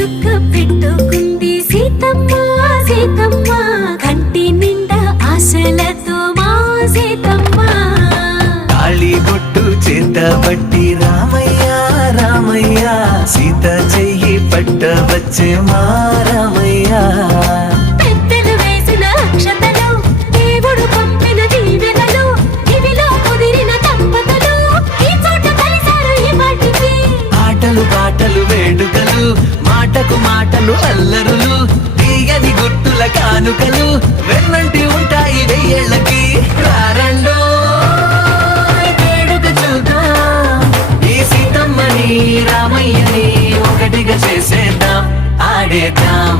చుక్క పెట్టుకుంది సీతమ్మ సీతమ్మ కంటి నిండా ఆశలతో మా సీతమ్మ తాళి బొట్టు చేత బట్టి రామయ్య రామయ్య సీత చెయ్యి పట్ట వచ్చే మా రామయ్య పెద్దలు వేసిన అక్షతలు దేవుడు పంపిన దీవెనలు ఇవిలో కుదిరిన దంపతులు ఈ చోట కలిసారు ఈ వాటికి ఆటలు పాటలు వేడుకలు మాటకు మాటలు అల్లరులు తీయని గుర్తుల కానుకలు వెన్నంటి ఉంటాయి వెయ్యేళ్ళకి రారండో వేడుక చూద్దాం ఈ సీతమ్మని రామయ్యని ఒకటిగా చేసేద్దాం ఆడేద్దాం